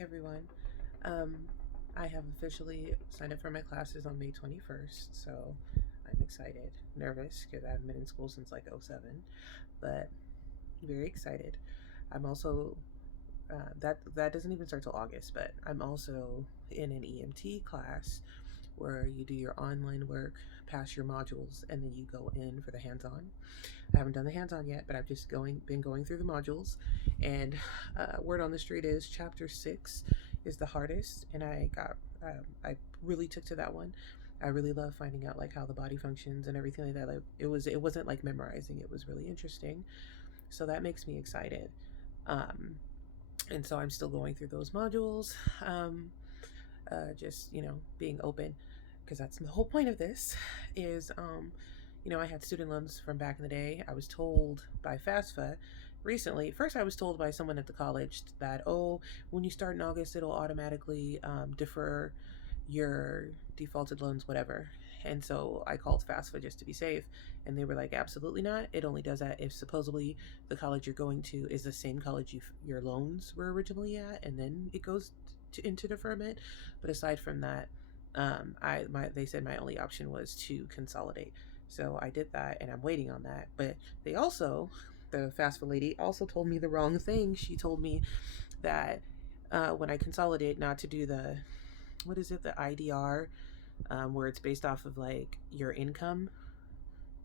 Everyone. Um, I have officially signed up for my classes on May 21st, so I'm excited, nervous because I haven't been in school since like '07, but very excited. I'm also that doesn't even start till August, but I'm also in an EMT class where you do your online work, pass your modules, and then you go in for the hands-on. I haven't done the hands-on yet, but I've just been going through the modules, and word on the street is chapter 6 is the hardest, and I really took to that one. I really love finding out like how the body functions and everything like that. Like it wasn't like memorizing. It was really interesting. So that makes me excited. Um, and so I'm still going through those modules. Just being open, because that's the whole point of this. Is I had student loans from back in the day. I was told by FAFSA recently. First, I was told by someone at the college that, oh, when you start in August, it'll automatically defer your defaulted loans, whatever. And so I called FAFSA just to be safe, and they were like, absolutely not. It only does that if supposedly the college you're going to is the same college your loans were originally at, and then it goes into deferment. But aside from that, they said my only option was to consolidate. So I did that, and I'm waiting on that. But they also, the FAFSA lady also told me the wrong thing. She told me that when I consolidate, not to do the what is it, the IDR, where it's based off of like your income,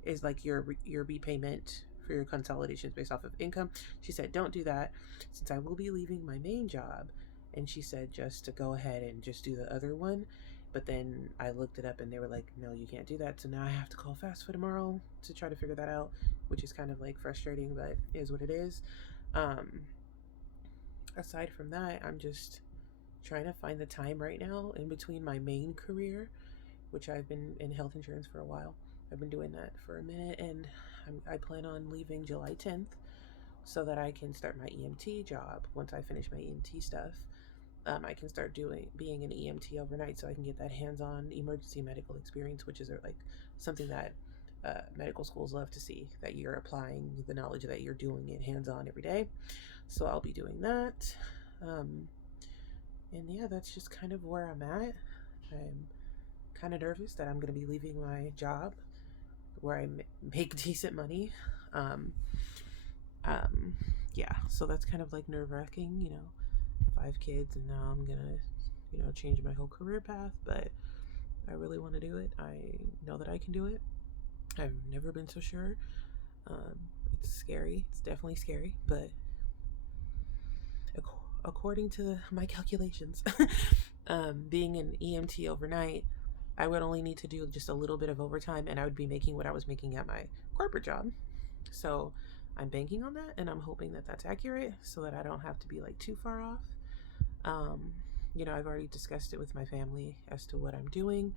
is like your repayment for your consolidation is based off of income. She said, don't do that since I will be leaving my main job. And she said just to go ahead and just do the other one. But then I looked it up and they were like, no, you can't do that. So now I have to call FAFSA tomorrow to try to figure that out, which is kind of like frustrating, but is what it is. Um, Aside from that, I'm just trying to find the time right now in between my main career, which I've been in health insurance for a while. I've been doing that for a minute, and I plan on leaving July 10th so that I can start my EMT job. Once I finish my EMT stuff, I can start doing being an EMT overnight, so I can get that hands-on emergency medical experience, which is like something that medical schools love to see, that you're applying the knowledge that you're doing it hands-on every day. So I'll be doing that. Um, and yeah, that's just kind of where I'm at. I'm kind of nervous that I'm going to be leaving my job where I make decent money. Um, um, yeah, so that's kind of like nerve wracking, 5 kids, and now I'm going to, change my whole career path, but I really want to do it. I know that I can do it. I've never been so sure. Um, it's scary. It's definitely scary, but according to my calculations, being an EMT overnight, I would only need to do just a little bit of overtime and I would be making what I was making at my corporate job. So I'm banking on that and I'm hoping that that's accurate so that I don't have to be like too far off. Um, I've already discussed it with my family as to what I'm doing.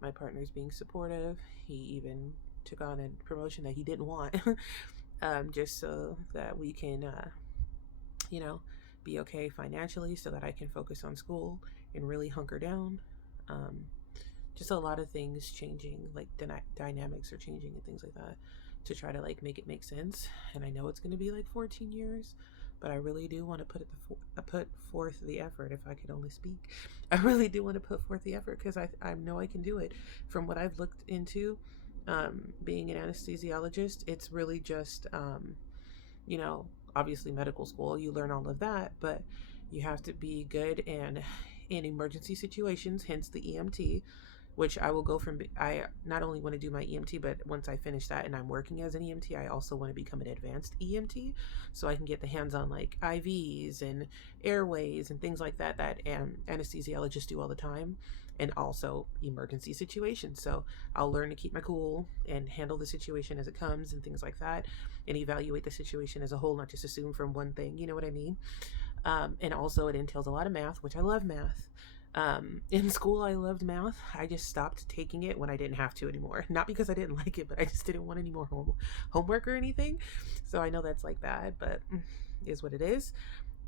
My partner's being supportive. He even took on a promotion that he didn't want, just so that we can, you know, be okay financially so that I can focus on school and really hunker down. Um, just a lot of things changing, like dynamics are changing and things like that to try to like make it make sense. And I know it's going to be like 14 years, but I really do want to put forth the effort. If I could only speak, I really do want to put forth the effort because I know I can do it. From what I've looked into, being an anesthesiologist, it's really just you know, obviously medical school, you learn all of that, but you have to be good and in emergency situations, hence the EMT, which I will go from. I not only want to do my EMT, but once I finish that and I'm working as an EMT, I also want to become an advanced EMT so I can get the hands on like IVs and airways and things like that that anesthesiologists do all the time, and also emergency situations. So I'll learn to keep my cool and handle the situation as it comes and things like that, and evaluate the situation as a whole, not just assume from one thing. You know what I mean? And also, it entails a lot of math, which I love math. In school, I loved math. I just stopped taking it when I didn't have to anymore. Not because I didn't like it, but I just didn't want any more homework or anything. So I know that's like bad, but is what it is.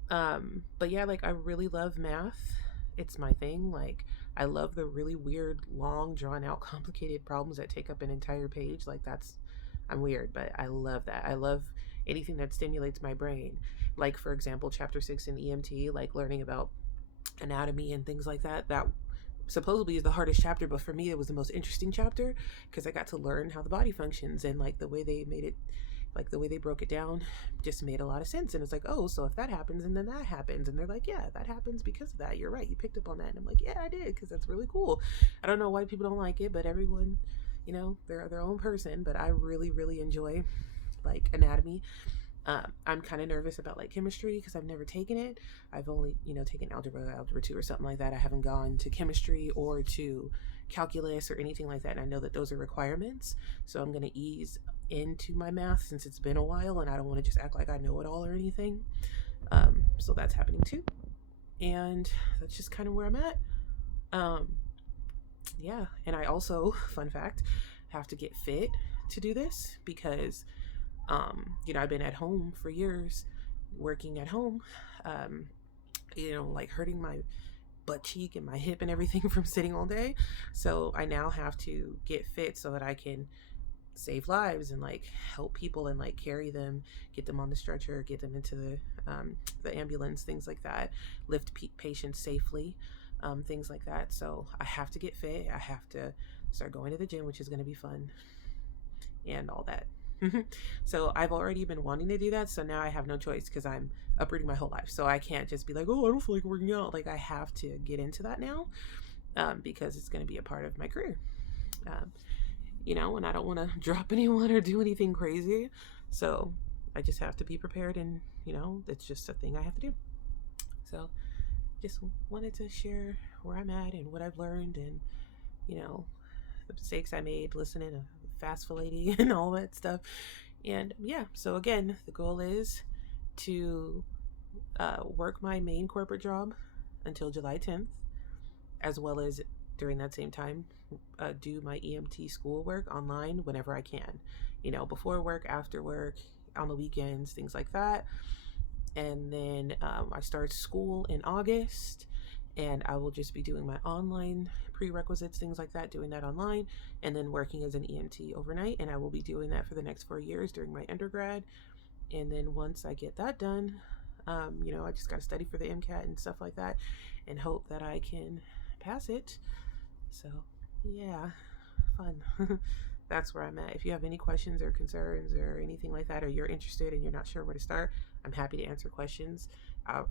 But yeah, like I really love math. It's my thing. Like I love the really weird, long, drawn out, complicated problems that take up an entire page. Like that's I'm weird, but I love that. I love anything that stimulates my brain. Like for example, chapter 6 in EMT, like learning about anatomy and things like that. That supposedly is the hardest chapter, but for me it was the most interesting chapter because I got to learn how the body functions, and like the way they made it, like the way they broke it down just made a lot of sense. And it's like, oh, so if that happens and then that happens, and they're like, yeah, that happens because of that, you're right, you picked up on that. And I'm like, yeah, I did, because that's really cool. I don't know why people don't like it, but everyone, they're their own person, but I really really enjoy like anatomy. I'm kind of nervous about like chemistry because I've never taken it. I've only, taken algebra 2 or something like that. I haven't gone to chemistry or to calculus or anything like that. And I know that those are requirements. So I'm going to ease into my math since it's been a while, and I don't want to just act like I know it all or anything. So that's happening too. And that's just kind of where I'm at. Um, yeah. And I also, fun fact, have to get fit to do this because I've been at home for years, working at home, um, like hurting my butt cheek and my hip and everything from sitting all day. So I now have to get fit so that I can save lives and like help people and like carry them, get them on the stretcher, get them into the ambulance, things like that, lift patients safely, things like that. So I have to get fit. I have to start going to the gym, which is going to be fun and all that. So I've already been wanting to do that, so now I have no choice because I'm uprooting my whole life. So I can't just be like, oh, I don't feel like working out. Like I have to get into that now, because it's going to be a part of my career. And I don't want to drop anyone or do anything crazy, so I just have to be prepared, and it's just a thing I have to do. So just wanted to share where I'm at and what I've learned, and the mistakes I made listening to FAFSA lady and all that stuff. And yeah, so again, the goal is to work my main corporate job until July 10th, as well as during that same time do my EMT schoolwork online whenever I can, before work, after work, on the weekends, things like that. And then I start school in August, and I will just be doing my online prerequisites, things like that, doing that online, and then working as an EMT overnight. And I will be doing that for the next 4 years during my undergrad. And then once I get that done, I just got to study for the MCAT and stuff like that and hope that I can pass it. So yeah, fun. That's where I'm at. If you have any questions or concerns or anything like that, or you're interested and you're not sure where to start, I'm happy to answer questions.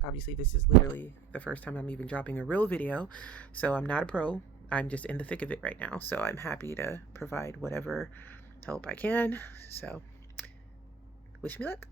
Obviously, this is literally the first time I'm even dropping a real video, so I'm not a pro. I'm just in the thick of it right now, so I'm happy to provide whatever help I can. So wish me luck.